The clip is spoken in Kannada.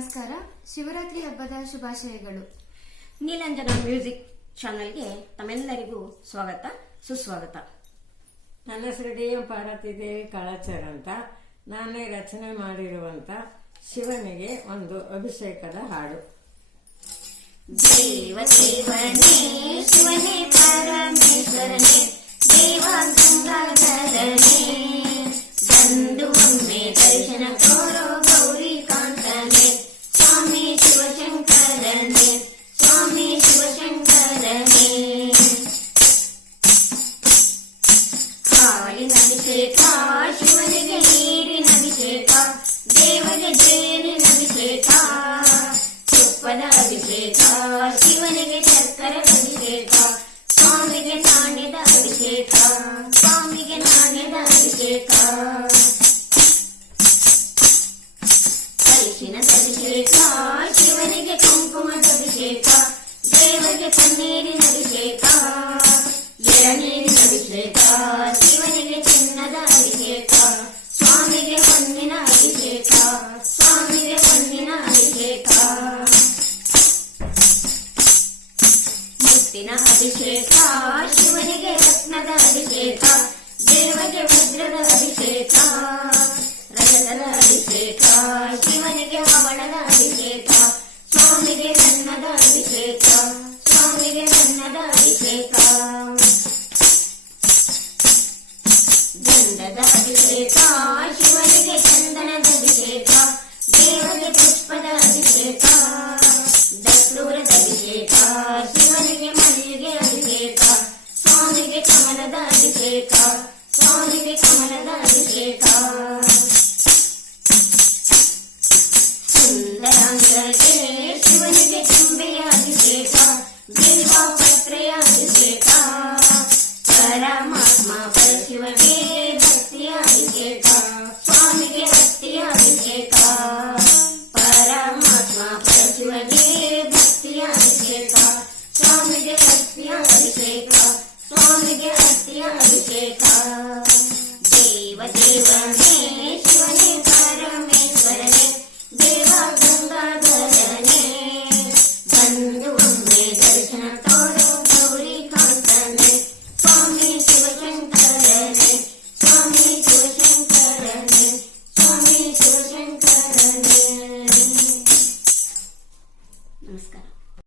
ನಮಸ್ಕಾರ. ಶಿವರಾತ್ರಿ ಹಬ್ಬದ ಶುಭಾಶಯಗಳು. ನೀಲಂಜನ ಮ್ಯೂಸಿಕ್ ಚಾನೆಲ್ಗೆ ತಮ್ಮೆಲ್ಲರಿಗೂ ಸ್ವಾಗತ ಸುಸ್ವಾಗತ. ನನ್ನ ಹೆಸರು ಡಿ.ಎಂ. ಪಾರ್ವತಿದೇವಿ ಕಾಳಾಚಾರ ಅಂತ. ನಾನೇ ರಚನೆ ಮಾಡಿರುವಂತ ಶಿವನಿಗೆ ಒಂದು ಅಭಿಷೇಕದ ಹಾಡು. ದೇವ ದೇವನೇ ಶಿವನೇ ಪರಮೇಶ್ವರನೇ ದೇವ ಗಂಗಾಧರನೇ ಬಂದು ಒಮ್ಮೆ ದರ್ಶನ ತೋರೋ ಗೌರಿ ಕಾಂತನೇ ಸ್ವಾಮಿ ಶಿವಶಂಕರನೇ ಸ್ವಾಮಿ ಶಿವಶಂಕರನೇ. ಹಾಲಿನ ಅಭಿಷೇಕ ಶಿವನಿಗೆ ನೀರಿನ ಅಭಿಷೇಕ ದೇವಗೆ ಜೇನಿನ ಅಭಿಷೇಕ ತುಪ್ಪದ ಅಭಿಷೇಕ ಶಿವನಿಗೆ ಶರ್ಕರೆ ಅಭಿಷೇಕ ಸ್ವಾಮಿಗೆ ನಾಣ್ಯದ ಅಭಿಷೇಕ ಸ್ವಾಮಿಗೆ ನಾಣ್ಯದ ಅಭಿಷೇಕ. ಅರಿಶಿನದ ಅಭಿಷೇಕ ಶಿವನಿಗೆ ಕುಂಕುಮದ ಅಭಿಷೇಕ ದೇವಗೆ ಪನ್ನೀರಿನ ಅಭಿಷೇಕ ಎಳನೀರಿನ ಅಭಿಷೇಕ ಶಿವನಿಗೆ ಚಿನ್ನದ ಅಭಿಷೇಕ ಸ್ವಾಮಿಗೆ ಹೊನ್ನಿನ ಅಭಿಷೇಕ ಸ್ವಾಮಿಗೆ ಹೊನ್ನಿನ ಅಭಿಷೇಕ. ಮುತ್ತಿನ ಅಭಿಷೇಕ ಶಿವನಿಗೆ ರತ್ನದ ಅಭಿಷೇಕ ದೇವಗೆ ವಜ್ರದ ಅಭಿಷೇಕ ರಜತದ ಅಭಿಷೇಕ ಶಿವನಿಗೆ ಹವಳದ ಅಭಿಷೇಕ ಸ್ವಾಮಿಗೆ ಬಣ್ಣದ ಅಭಿಷೇಕ ಸ್ವಾಮಿಗೆ ಬಣ್ಣದ ಅಭಿಷೇಕ. ಗಂಧದ ಅಭಿಷೇಕ ಶಿವನಿಗೆ ಚಂದನದ ಅಭಿಷೇಕ ದೇವಗೆ ಪುಷ್ಪದ ಅಭಿಷೇಕ ದತ್ತೂರದ ಅಭಿಷೇಕ ಶಿವನಿಗೆ ಮಲ್ಲಿಗೆ ಅಭಿಷೇಕ ಸ್ವಾಮಿಗೆ ಕಮಲದ ಅಭಿಷೇಕ ಸ್ವಾಮಿಗೆ ಕಮಲದ ಅಭಿಷೇಕ. ಸುಂದರಾಂಗಗೆ ಶಿವನಿಗೆ ತುಂಬೆಯ ಅಭಿಷೇಕ ಬಿಲ್ವಪತ್ರೆಯ ಅಭಿಷೇಕ ಪರಮಾತ್ಮ ಪರಶಿವಗೆ ಭಕ್ತಿಯ ಅಭಿಷೇಕ ಸ್ವಾಮಿಗೆ ಭಕ್ತಿಯ ಅಭಿಷೇಕ ಪರಮಾತ್ಮ ಪರಶಿವಗೆ ಭಕ್ತಿಯ ಅಭಿಷೇಕ ಸ್ವಾಮಿಗೆ ಭಕ್ತಿಯ ಅಭಿಷೇಕ ಸ್ವಾಮಿಗೆ ಭಕ್ತಿಯ ಅಭಿಷೇಕ.